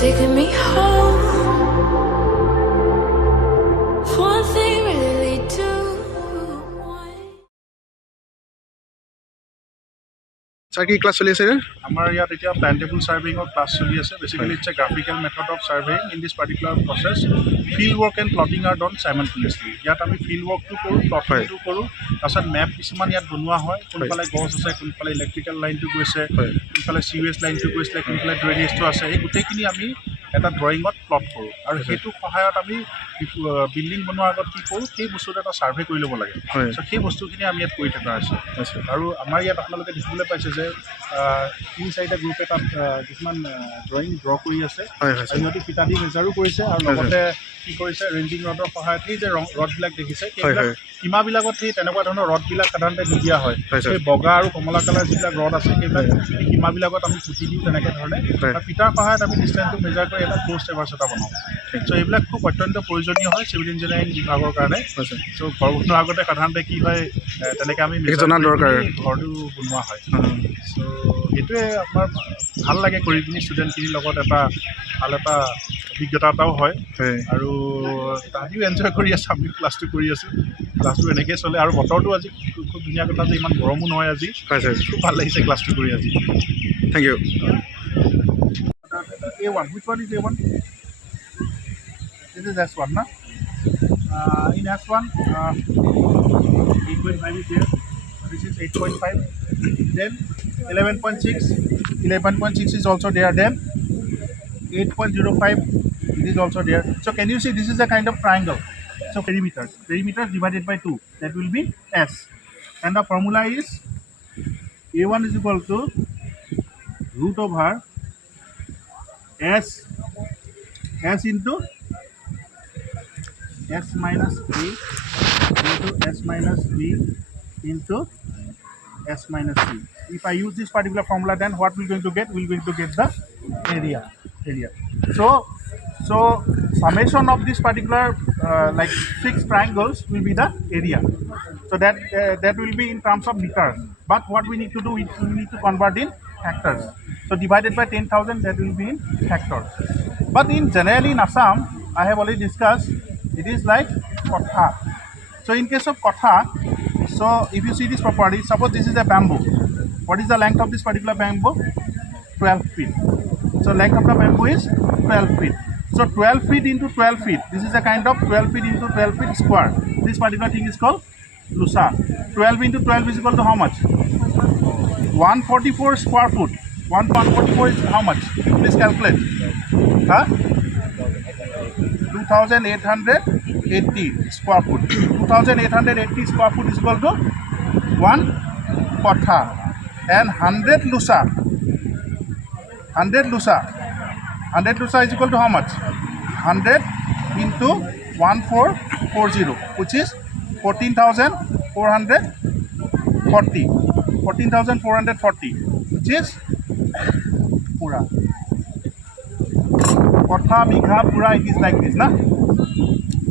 taking me home. One thing really lead to one. Sir, কি class চলি আছে ৰে? আমাৰ ইয়াত এতিয়া প্লান্টেবল সাৰ্ভেইঙৰ ক্লাছ চলি আছে। Basically it's a graphical method of surveying in this particular process. Field work and plotting are done simultaneously. ইয়াত আমি ফিল্ড ৱৰ্কটো কৰোঁ, প্লটিংটো কৰোঁ, তাৰপিছত মেপ কিছুমান ইয়াত বনোৱা হয়। কোনফালে গছ আছে, কোনফালে ইলেক্ট্ৰিকেল লাইনটো গৈছে, কোনফালে চিৱেজ লাইনটো গৈছিলে, কোনফালে ড্ৰেইনেজটো আছে, এই গোটেইখিনি আমি এটা ড্ৰয়িঙত প্লট কৰোঁ। আৰু সেইটোৰ সহায়ত আমি বিল্ডিং বনোৱাৰ আগত কি কৰোঁ, সেই বস্তুটো এটা ছাৰ্ভে কৰি ল'ব লাগে। চ' সেই বস্তুখিনি আমি ইয়াত কৰি থকা হৈছে। আৰু আমাৰ ইয়াত আপোনালোকে দেখিবলৈ পাইছে যে 3-4টা গ্ৰুপে তাত কিছুমান ড্ৰয়িং ড্ৰ কৰি আছে। সিহঁতি ফিটা দি মেজাৰো কৰিছে আৰু লগতে কি কৰিছে, ৰেঞ্জিং ৰডৰ সহায়ত সেই যে ৰডবিলাক দেখিছে, সেইবিলাক সীমাবিলাকত সেই তেনেকুৱা ধৰণৰ ৰডবিলাক সাধাৰণতে নিদিয়া হয়। সেই বগা আৰু কমলা কালাৰ যিবিলাক ৰড আছে, সেইবিলাক সীমাবিলাকত আমি পুতি দিওঁ তেনেকৈ ধৰণে। আৰু ফিটাৰ সহায়ত আমি ডিষ্টেঞ্চটো মেজাৰ কৰি এটা ক্ল'জ ট্ৰেভাৰ্ছ এটা বনাওঁ। চ' এইবিলাক খুব অত্যন্ত প্ৰয়োজনীয় হয় চিভিল ইঞ্জিনিয়াৰিং বিভাগৰ কাৰণে। চ' ঘৰ বনোৱাৰ আগতে সাধাৰণতে কি হয়, তেনেকৈ আমি ঘৰটো বনোৱা হয়। চ' সেইটোৱে আপোনাৰ ভাল লাগে কৰি পিনি, ষ্টুডেণ্টখিনিৰ লগত এটা ভাল এটা অভিজ্ঞতা এটাও হয়। আৰু তাহাঁতিও এনজয় কৰি আছে, আমিও ক্লাছটো কৰি আছোঁ। ক্লাছটো এনেকৈ চলে। আৰু বতৰটো আজি খুব ধুনীয়া কথা যে ইমান গৰমো নহয় আজি। খুব ভাল লাগিছে ক্লাছটো কৰি আজি। Thank you. A1, which one is A1? This is S1, na? In S1, 8.5 is there. This is 8.5. Then 11.6. 11.6 is also there. Then 8.05. It is also there. So can you see this is a kind of triangle? So perimeters. Perimeters divided by 2. That will be S. And the formula is A1 is equal to root over S into S minus B into S minus B into S minus C. If I use this particular formula, then what we're going to get? We're going to get the area. So summation of this particular like 6 triangles will be the area. So that will be in terms of meters. But what we need to do is we need to convert in hectares. So divided by 10,000, that will be in hectares. But in generally in Assam, I have already discussed, it is like kotha. So in case of kotha, so if you see this property, suppose this is a bamboo. What is the length of this particular bamboo? 12 feet. So length of the bamboo is 12 feet. So 12 feet into 12 feet. This is a kind of 12 feet into 12 feet square. This particular thing is called lusa. 12 into 12 is equal to how much? 144 square foot. 144 is how much? Please calculate. 2,880 square foot. 2,880 square foot is equal to 1 kotha. And 100 lusa. 100 lusa. 100 lusa is equal to how much? 100 into 1440, which is 14,440. 14,440, which is pura. Kotha, bigha, pura, it is like this, na?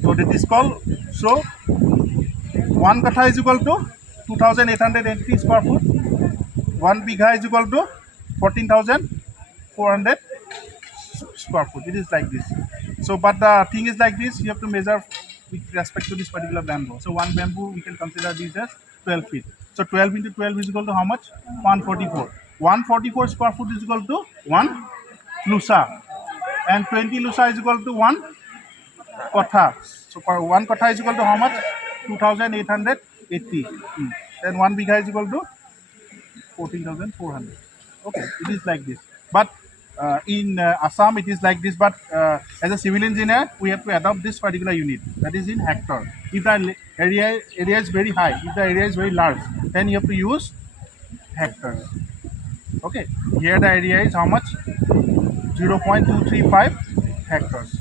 So that is called, so 1 kotha is equal to 2,880 square foot. 1 bigha is equal to 14,400 square foot. It is like this. So but the thing is like this, you have to measure with respect to this particular bamboo. So one bamboo we can consider this as 12 feet. So 12 into 12 is equal to how much? 144. 144 square foot is equal to 1 lusa. And 20 lusa is equal to 1 kotha. So for 1 kotha is equal to how much? 2,880. Then 1 bigha is equal to 14,400. Okay, it is like this. But in Assam it is like this. But as a civil engineer, we have to adopt this particular unit. That is in hectare. If the area is very high, if the area is very large, then you have to use hectares. Okay, here the area is how much? 0.235 hectares.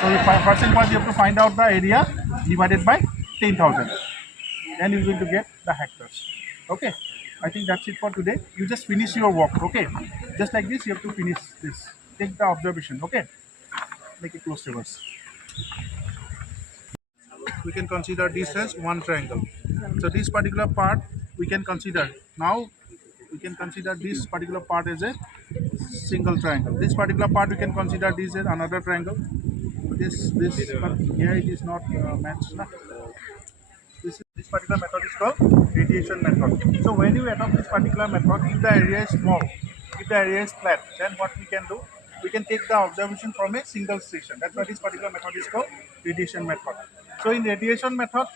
So first thing first, you have to find out the area divided by 10,000. Then you're going to get the hectares. Okay, I think that's it for today. You just finish your work. Okay, just like this, you have to finish this. Take the observation. Okay, make it close to us. We can consider this as one triangle. So this particular part we can consider. Now we can consider this particular part as a single triangle. This particular part we can consider this as another triangle. This, but here it is not matched. Na? This particular method is called radiation method. So when you adopt this particular method, if the area is small, if the area is flat, then what we can do? We can take the observation from a single station. That's why this particular method is called radiation method. So in radiation method,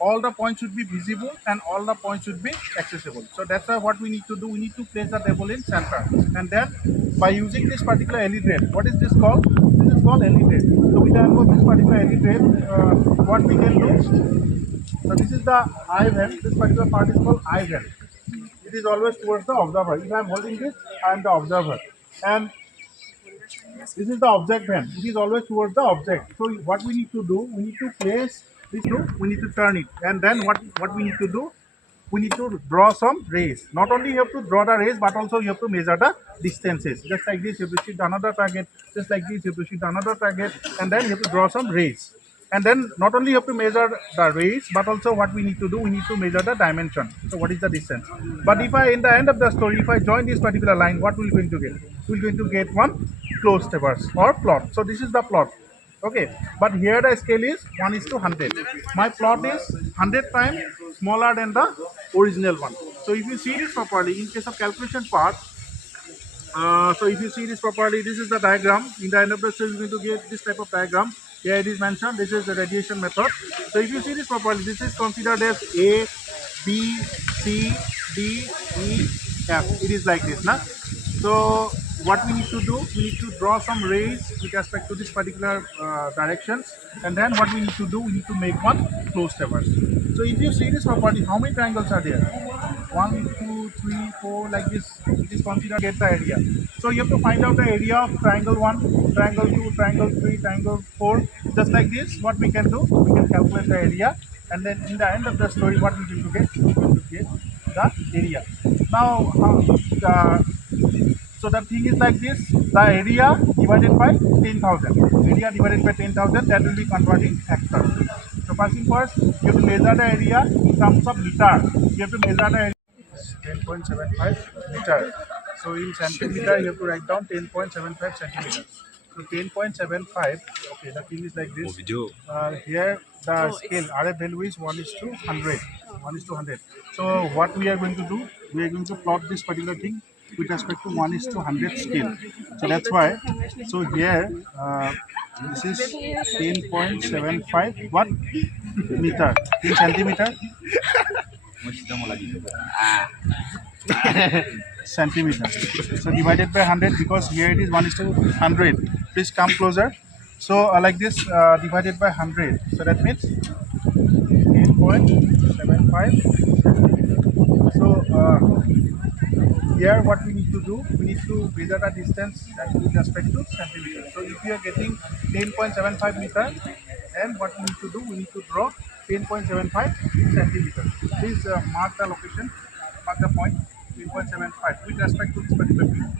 all the points should be visible and all the points should be accessible. So that's why what we need to do, we need to place the table in center. And then by using this particular LED ray, what is this called? This is called LED ray. So with the help of this particular LED ray, what we can do, so this is the eye vent, this particular part is called eye vent. It is always towards the observer. If I am holding this, I am the observer. And this is the object vent. It is always towards the object. So what we need to do, we need to place this through, we need to turn it. And then what we need to do, we need to draw some rays. Not only you have to draw the rays, but also you have to measure the distances. Just like this, you have to shoot another target. Just like this, you have to shoot another target. And then you have to draw some rays. And then not only you have to measure the rays, but also what we need to do, we need to measure the dimension. So what is the distance? But if I, in the end of the story, if I join this particular line, what we're going to get? We're going to get one closed traverse or plot. So this is the plot. Okay, but here the scale is 1:100. My plot is 100 times smaller than the original one. So if you see this properly, in case of calculation part, so if you see this properly, this is the diagram. In the end of the story, you're going to get this type of diagram. Here it is mentioned, this is the radiation method. So if you see this properly, this is considered as A, B, C, D, E, F. It is like this, na? So what we need to do, we need to draw some rays with respect to this particular directions, and then what we need to do, we need to make one closed traverse. So if you see this properly, how many triangles are there? 1, 2, 3, 4, like this. It is considered get the area. So you have to find out the area of triangle 1, triangle 2, triangle 3, triangle 4. Just like this, what we can do, we can calculate the area, and then in the end of the story, what we will get? We will get the area. Now, so the thing is like this, the area divided by 10,000. Area divided by 10,000, that will be converting factor. So passing first, you have to measure the area in terms of meter. You have to measure the area 10.75 meter. So in centimeter, you have to write down 10.75 centimeters. So 10.75, okay, the thing is like this. Here the scale, RF value is 1:100. 1:100. So what we are going to do, we are going to plot this particular thing with respect to 1:100 scale. So that's why, so here this is 10.75 what meter in centimeter. Centimeter. So divided by 100, because here it is 1:100. Please come closer. So like this, divided by 100. So that means 10.75. So here what we need to do, we need to measure the distance with respect to centimeter. So if you are getting 10.75 meter, and what we need to do, we need to draw 10.75 centimeter. Please mark the location, mark the point, 10.75 with respect to this particular field.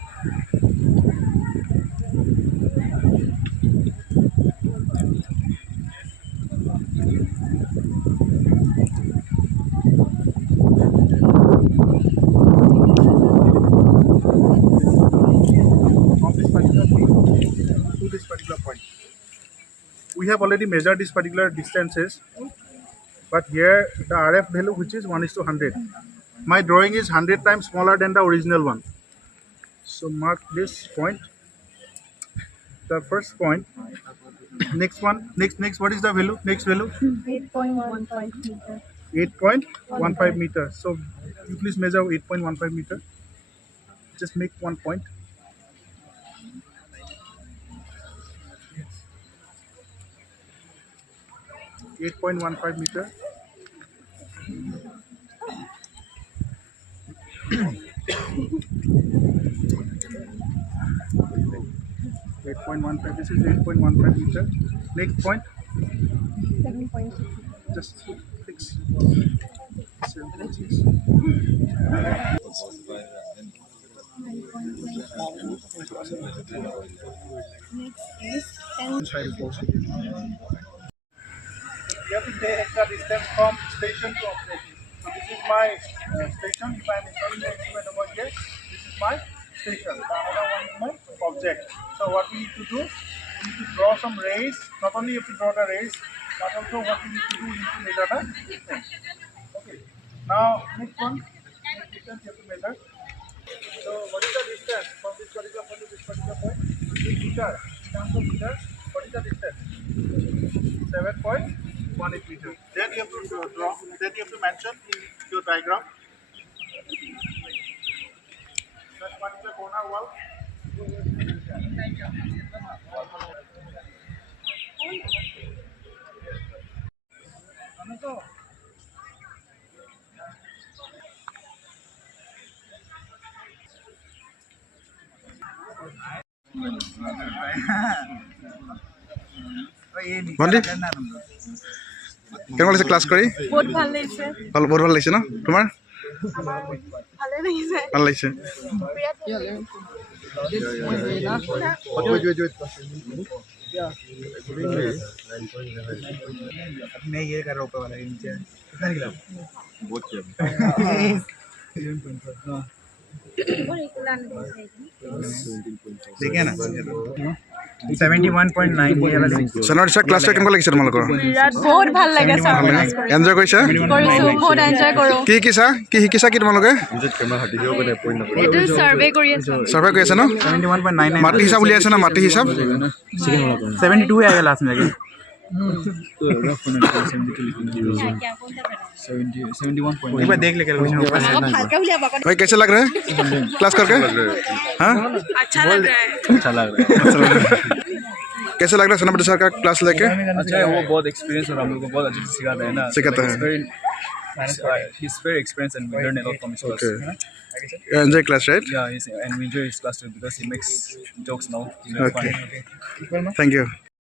From this particular field to this particular point. We have already measured these particular distances, but here the RF value, which is 1:100. My drawing is 100 times smaller than the original one. So mark this point, the first point. Next one, next, what is the value? Next value? 8.15 meter. 8.15 meter. So you please measure 8.15 meter. Just make one point. Yes. 8.15 meter. 8.15. This is 8.15 meter. Next point. 7.6. Just fix. 7.6. Next is 10. You have to take the distance from station to objective. So this is my station. If I am installing the instrument over here, this is my station. The another one is my object. So what we need to do, we need to draw some rays. Not only you have to draw the rays, but also what we need to do, we need to measure the distance. Okay. Now next one, next distance you have to measure. So what is the distance from this particular point to this particular point? In meter. In terms of meter, what is the distance? 7.18 meters. Then you have to draw. Then you have to mention in your diagram. That particular corner wall. ভণ্টি কেনেকুৱা লাগিছে class কৰি বহুত ভাল লাগিছে বহুত ভাল লাগিছে ন তোমাৰ ভালে লাগিছে ভাল লাগিছে मैं ये कर रहा हूँ ऊपर वाला नीचे कितना निकला बहुत किया देखिए ना 71.9 ये वाला সোণৰ টিচাৰ ক্লাছটো কেনেকুৱা লাগিছে তোমালোকৰ বহুত ভাল লাগে ছাৰ এনজয় কৰিছা কৰিছো বহুত এনজয় কৰো কি শিকিছা কি তোমালোকে এইটো সাৰ্ভে কৰি আছো চাৰ্ভে কৰি আছে ন 71.99 মাটি হিচাপ উলিয়াই আছে না মাটি হিচাপ 72 आएगा लास्ट में आगे 71 एक बार देख लेकर ভালকে উলিয়াব भाई कैसे लग रहा है क्लास करके हाँ अच्छा लग रहा है अच्छा लग रहा है कैसे लग रहा है सोनापति सर का क्लास लेके अच्छा है वो बहुत एक्सपीरियंस और हम लोग को बहुत अच्छे से सिखाता है ना सिखाता है he's very experienced and we learn a lot from his class. You enjoy class right Yeah, and we enjoy his class too because he makes jokes now. okay thank you